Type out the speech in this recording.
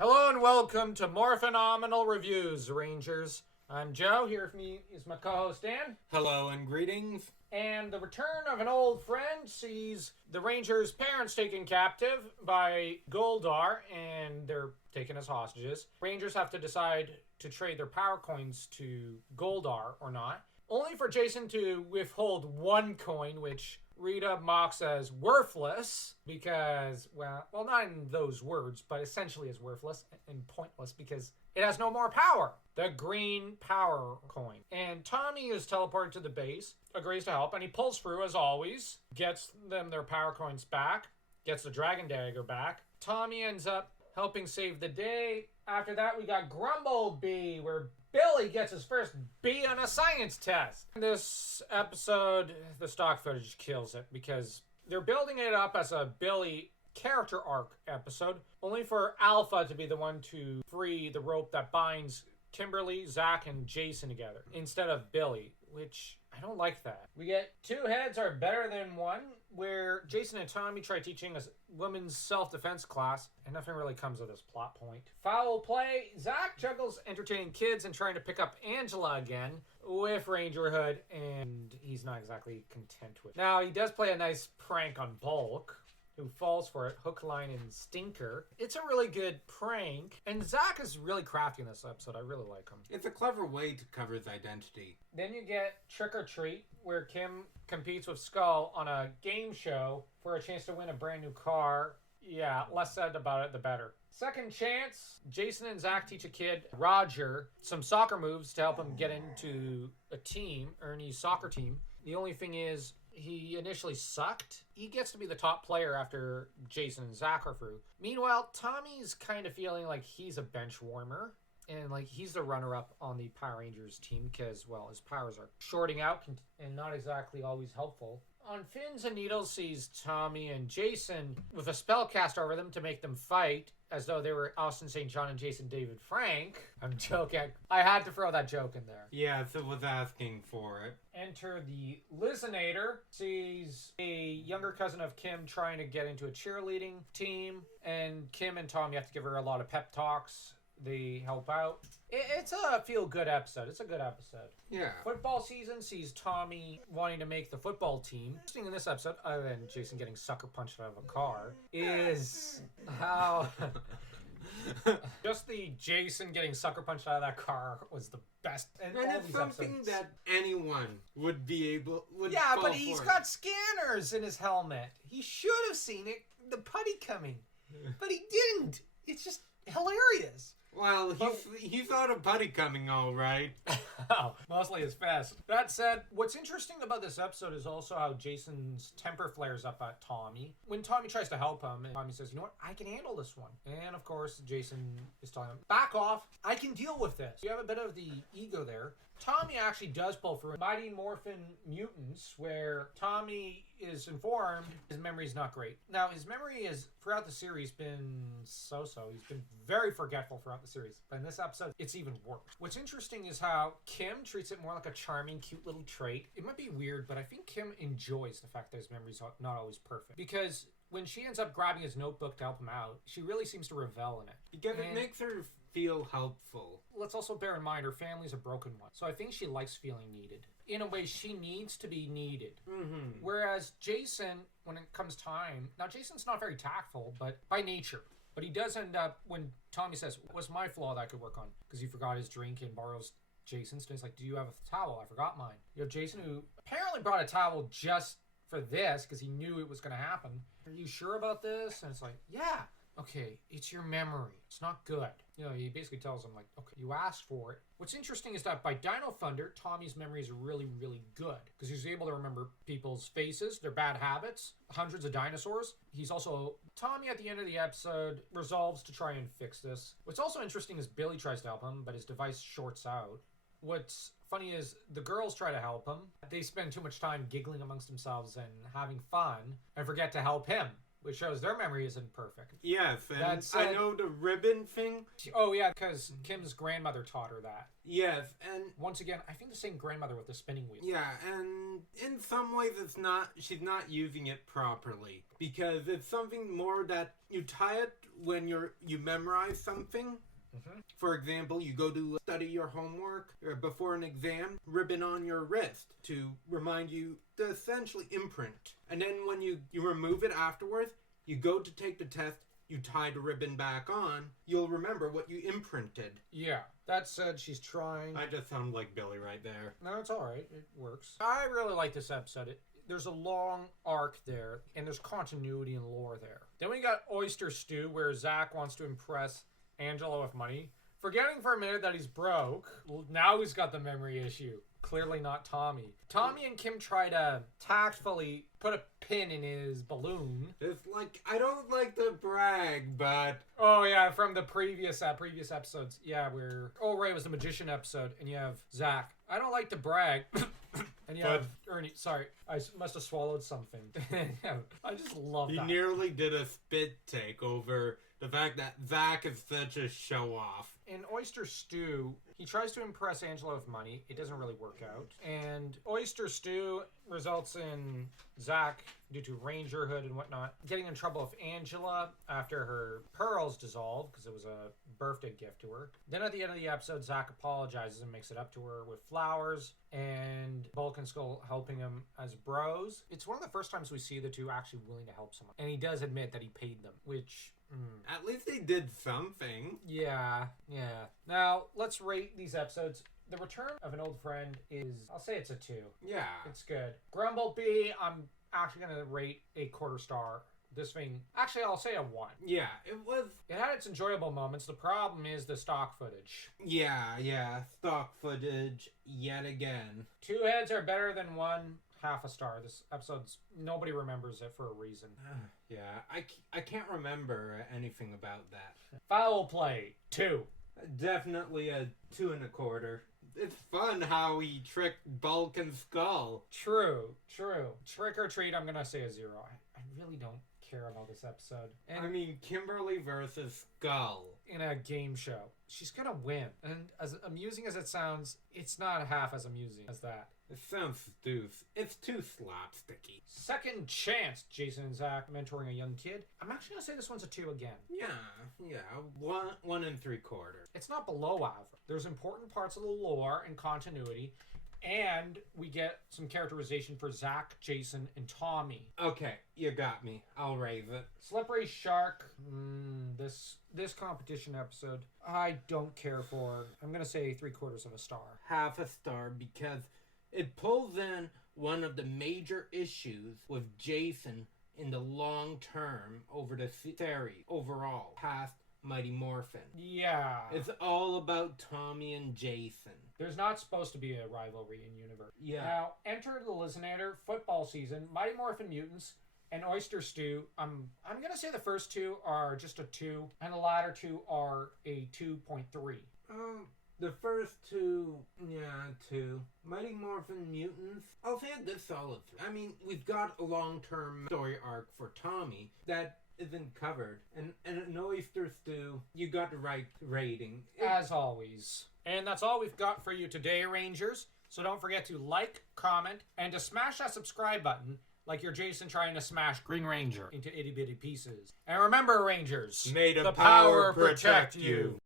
Hello and welcome to Morphenomenal Reviews, Rangers. I'm Joe. Here with me is my co-host Dan. Hello and greetings. And the return of an old friend sees the Rangers' parents taken captive by Goldar, and they're taken as hostages. Rangers have to decide to trade their power coins to Goldar or not, only for Jason to withhold one coin, which Rita mocks as worthless because, well, not in those words, but essentially as worthless and pointless because it has no more power. The green power coin. And Tommy is teleported to the base, agrees to help, and he pulls through as always, gets them their power coins back, gets the dragon dagger back. Tommy ends up helping save the day. After that, we got Grumblebee, where Billy gets his first B on a science test. In this episode, the stock footage kills it because they're building it up as a Billy character arc episode, only for Alpha to be the one to free the rope that binds Kimberly, Zach, and Jason together, instead of Billy, which I don't like that. We get two heads are better than one, where Jason and Tommy try teaching a women's self-defense class, and nothing really comes of this plot point. Foul play, Zach juggles entertaining kids and trying to pick up Angela again with Ranger Hood, and he's not exactly content with it. Now, he does play a nice prank on Bulk, who falls for it, hook, line, and stinker. It's a really good prank, and Zach is really crafty in this episode. I really like him. It's a clever way to cover his identity. Then you get Trick or Treat, where Kim competes with Skull on a game show for a chance to win a brand new car. Yeah, less said about it, the better. Second Chance, Jason and Zach teach a kid, Roger, some soccer moves to help him get into a team, Ernie's soccer team. The only thing is, he initially sucked. He gets to be the top player after Jason and Zach are through. Meanwhile, Tommy's kind of feeling like he's a bench warmer. And like he's the runner-up on the Power Rangers team because, well, his powers are shorting out and not exactly always helpful. On Fins and Needles sees Tommy and Jason with a spell cast over them to make them fight as though they were Austin St. John and Jason David Frank. I'm joking. I had to throw that joke in there. Yeah, it was asking for it. Enter the Elizonator, sees a younger cousin of Kim trying to get into a cheerleading team, and Kim and Tommy have to give her a lot of pep talks. They help out. It's a feel-good episode. It's a good episode. Yeah. Football season sees Tommy wanting to make the football team. Interesting in this episode, other than Jason getting sucker punched out of a car, is how just the Jason getting sucker punched out of that car was the best. And it's something episodes that anyone would be able would Yeah, fall but he's for. Got scanners in his helmet. He should have seen it, the putty coming. But he didn't. It's just hilarious. Well, he thought of Buddy coming all right. Oh, mostly his fast. That said, what's interesting about this episode is also how Jason's temper flares up at Tommy. When Tommy tries to help him, and Tommy says, you know what, I can handle this one. And of course, Jason is telling him, back off, I can deal with this. You have a bit of the ego there. Tommy actually does pull through Mighty Morphin Mutants, where Tommy is informed his memory's not great. Now, his memory is, throughout the series, been so-so. He's been very forgetful throughout the series. But in this episode, it's even worse. What's interesting is how Kim treats it more like a charming, cute little trait. It might be weird, but I think Kim enjoys the fact that his memory's not always perfect. Because when she ends up grabbing his notebook to help him out, she really seems to revel in it. Because it makes her feel helpful. Let's also bear in mind her family's a broken one. So I think she likes feeling needed. In a way, she needs to be needed. Mm-hmm. Whereas Jason, when it comes time... Now, Jason's not very tactful, but by nature. But he does end up, when Tommy says, what's my flaw that I could work on? Because he forgot his drink and borrows Jason's. And he's like, do you have a towel? I forgot mine. You have Jason, who apparently brought a towel just for this because he knew it was going to happen. Are you sure about this? And it's like, yeah. Okay, it's your memory. It's not good. You know, he basically tells him, like, okay, you asked for it. What's interesting is that by Dino Thunder, Tommy's memory is really, really good. Because he's able to remember people's faces, their bad habits, hundreds of dinosaurs. He's also... Tommy, at the end of the episode, resolves to try and fix this. What's also interesting is Billy tries to help him, but his device shorts out. What's funny is the girls try to help him. They spend too much time giggling amongst themselves and having fun and forget to help him. which shows their memory isn't perfect. Yes, and That's, I know the ribbon thing. Oh, yeah, because Kim's grandmother taught her that. Yes, and Once again, I think the same grandmother with the spinning wheel. yeah, and in some ways she's not using it properly. Because it's something more that you tie it when you memorize something. Mm-hmm. For example, you go to study your homework or before an exam, ribbon on your wrist to remind you to essentially imprint. And then when you remove it afterwards, you go to take the test, you tie the ribbon back on, you'll remember what you imprinted. Yeah, that said, she's trying. I just sound like Billy right there. No, it's all right. It works. I really like this episode. There's a long arc there, and there's continuity and lore there. Then we got Oyster Stew, where Zach wants to impress Angela with money, forgetting for a minute that he's broke. Now he's got the memory issue. Clearly not Tommy. Tommy and Kim try to tactfully put a pin in his balloon. It's like, I don't like to brag, but... Oh yeah, from the previous episodes. Yeah, where... Oh right, it was the magician episode, and you have Zach. I don't like to brag. And you have Ernie. Sorry, I must have swallowed something. I just love that. He nearly did a spit take over the fact that Zach is such a show-off. In Oyster Stew, he tries to impress Angela with money. It doesn't really work out. And Oyster Stew results in Zach, due to rangerhood and whatnot, getting in trouble with Angela after her pearls dissolved, because it was a birthday gift to her. Then at the end of the episode, Zach apologizes and makes it up to her with flowers, and Bulk and Skull helping him as bros. It's one of the first times we see the two actually willing to help someone. And he does admit that he paid them, which... At least they did something. Yeah. Now, let's rate these episodes. The Return of an Old Friend is, I'll say it's a 2. Yeah. It's good. Grumblebee, I'm actually going to rate a quarter star. This thing, actually, I'll say a 1. Yeah, it was... It had its enjoyable moments. The problem is the stock footage. Yeah. Stock footage yet again. 2 heads are better than 1. Half a star. This episode's, nobody remembers it for a reason. Yeah, I can't remember anything about that. Foul play, 2. Definitely a 2.25. It's fun how he tricked Bulk and Skull. True. Trick or treat, I'm gonna say a 0. I really don't care about this episode. And I mean, Kimberly versus Skull. In a game show, she's gonna win. And as amusing as it sounds, it's not half as amusing as that. It sounds it's too slapsticky. Second chance, Jason and Zach mentoring a young kid. I'm actually gonna say this one's a 2 again. Yeah. 1.75. It's not below average. There's important parts of the lore and continuity, and we get some characterization for Zach, Jason, and Tommy. Okay, you got me. I'll raise it. Slippery Shark. This competition episode, I don't care for. I'm gonna say 3/4 of a star. Half a star because it pulls in one of the major issues with Jason in the long term over the series overall, past Mighty Morphin. Yeah. It's all about Tommy and Jason. There's not supposed to be a rivalry in universe. Yeah. Now, enter the Elizonator, football season, Mighty Morphin Mutants, and Oyster Stew. I'm gonna say the first 2 are just a 2, and the latter 2 are a 2.3. The first 2, 2. Mighty Morphin Mutants, I'll say a good solid 3. I mean, we've got a long-term story arc for Tommy that isn't covered. And an Oyster Stew, you got the right rating. As always. And that's all we've got for you today, Rangers. So don't forget to like, comment, and to smash that subscribe button like you're Jason trying to smash Green Ranger into itty-bitty pieces. And remember, Rangers, May the power protect you.